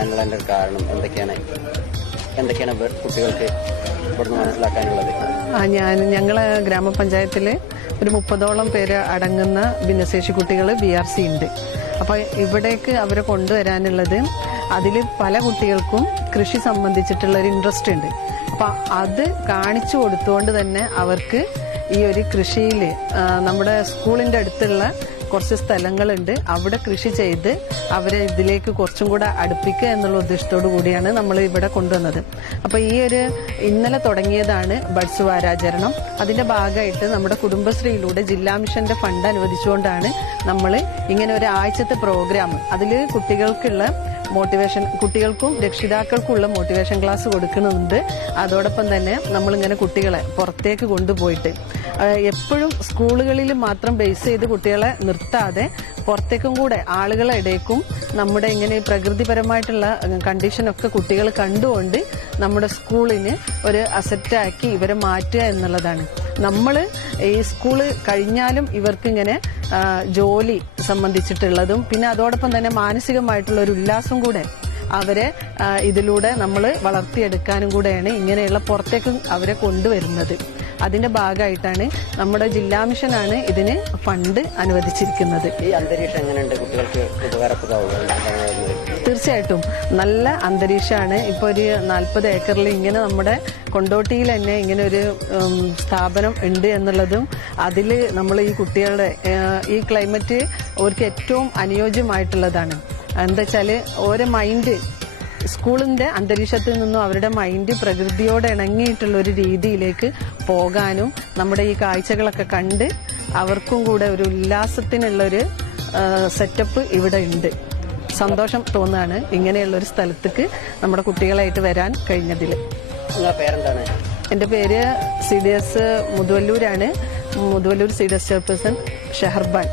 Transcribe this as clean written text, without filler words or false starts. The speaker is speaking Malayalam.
വരാനുള്ള ഒരു കാരണം എന്തൊക്കെയാണ് കുട്ടികൾക്ക് ഇവിടുന്ന് മനസ്സിലാക്കാനുള്ളത്? ഞങ്ങളെ ഗ്രാമപഞ്ചായത്തില് ഒരു 30ഓളം പേര് അടങ്ങുന്ന ഭിന്നശേഷി കുട്ടികൾ BRC ഉണ്ട്. അപ്പൊ ഇവിടേക്ക് അവരെ കൊണ്ടുവരാനുള്ളത് അതിൽ പല കുട്ടികൾക്കും കൃഷി സംബന്ധിച്ചിട്ടുള്ള ഒരു ഇൻട്രസ്റ്റ് ഉണ്ട്. അപ്പൊ അത് കാണിച്ചു കൊടുത്തുകൊണ്ട് തന്നെ അവർക്ക് ഈ ഒരു കൃഷിയിൽ നമ്മുടെ സ്കൂളിന്റെ അടുത്തുള്ള കുറച്ച് സ്ഥലങ്ങളുണ്ട്, അവിടെ കൃഷി ചെയ്ത് അവരെ ഇതിലേക്ക് കുറച്ചും കൂടെ അടുപ്പിക്കുക എന്നുള്ള ഉദ്ദേശത്തോടു കൂടിയാണ് നമ്മൾ ഇവിടെ കൊണ്ടുവന്നത്. അപ്പൊ ഈ ഒരു ഇന്നലെ തുടങ്ങിയതാണ് ബഡ്സ് വാരാചരണം. അതിന്റെ ഭാഗമായിട്ട് നമ്മുടെ കുടുംബശ്രീയിലൂടെ ജില്ലാ മിഷന്റെ ഫണ്ട് അനുവദിച്ചുകൊണ്ടാണ് നമ്മൾ ഇങ്ങനെ ഒരു ആഴ്ചത്തെ പ്രോഗ്രാം, അതിൽ കുട്ടികൾക്കുള്ള മോട്ടിവേഷൻ, കുട്ടികൾക്കും രക്ഷിതാക്കൾക്കുള്ള മോട്ടിവേഷൻ ക്ലാസ് കൊടുക്കുന്നുണ്ട്. അതോടൊപ്പം തന്നെ നമ്മളിങ്ങനെ കുട്ടികളെ പുറത്തേക്ക് കൊണ്ടുപോയിട്ട് എപ്പോഴും സ്കൂളുകളിൽ മാത്രം ബേസ് ചെയ്ത് കുട്ടികളെ നിർത്താതെ പുറത്തേക്കും കൂടെ ആളുകളെ ഇടയ്ക്കും നമ്മുടെ ഇങ്ങനെ പ്രകൃതിപരമായിട്ടുള്ള കണ്ടീഷനൊക്കെ കുട്ടികൾ കണ്ടുകൊണ്ട് നമ്മുടെ സ്കൂളിന് ഒരു അസറ്റാക്കി ഇവരെ മാറ്റുക എന്നുള്ളതാണ്. നമ്മൾ ഈ സ്കൂള് കഴിഞ്ഞാലും ഇവർക്ക് ഇങ്ങനെ ജോലി സംബന്ധിച്ചിട്ടുള്ളതും പിന്നെ അതോടൊപ്പം തന്നെ മാനസികമായിട്ടുള്ള ഒരു ഉല്ലാസം കൂടെ അവരെ ഇതിലൂടെ നമ്മൾ വളർത്തിയെടുക്കാനും കൂടെയാണ് ഇങ്ങനെയുള്ള പുറത്തേക്ക് അവരെ കൊണ്ടുവരുന്നത്. അതിന്റെ ഭാഗമായിട്ടാണ് നമ്മുടെ ജില്ലാ മിഷനാണ് ഇതിന് ഫണ്ട് അനുവദിച്ചിരിക്കുന്നത്. ഈ അന്തരീക്ഷം എങ്ങനെയുണ്ട്? കുട്ടികൾക്ക് ഉപകാരപ്രദമാവുക? തീർച്ചയായിട്ടും നല്ല അന്തരീക്ഷമാണ്. ഇപ്പൊ ഒരു 40 ഏക്കറിൽ ഇങ്ങനെ നമ്മുടെ കൊണ്ടോട്ടിയിൽ തന്നെ ഇങ്ങനെ ഒരു സ്ഥാപനം ഉണ്ട് എന്നുള്ളതും അതിൽ നമ്മൾ ഈ കുട്ടികളുടെ ഈ ക്ലൈമറ്റ് അവർക്ക് ഏറ്റവും അനുയോജ്യമായിട്ടുള്ളതാണ്. എന്താ വെച്ചാല് ഓരോ മൈൻഡ് സ്കൂളിന്റെ അന്തരീക്ഷത്തിൽ നിന്നും അവരുടെ മൈൻഡ് പ്രകൃതിയോട് ഇണങ്ങിയിട്ടുള്ള ഒരു രീതിയിലേക്ക് പോകാനും നമ്മുടെ ഈ കാഴ്ചകളൊക്കെ കണ്ട് അവർക്കും കൂടെ ഒരു ഉല്ലാസത്തിനുള്ളൊരു സെറ്റപ്പ് ഇവിടെ ഉണ്ട്. സന്തോഷം തോന്നുകയാണ് ഇങ്ങനെയുള്ള ഒരു സ്ഥലത്തേക്ക് നമ്മുടെ കുട്ടികളായിട്ട് വരാൻ കഴിഞ്ഞതിൽ. പേരെന്താണ്? എന്റെ പേര് CDS മുതുവല്ലൂരാണ്. Muthuvallur CDS chairperson Sheharban.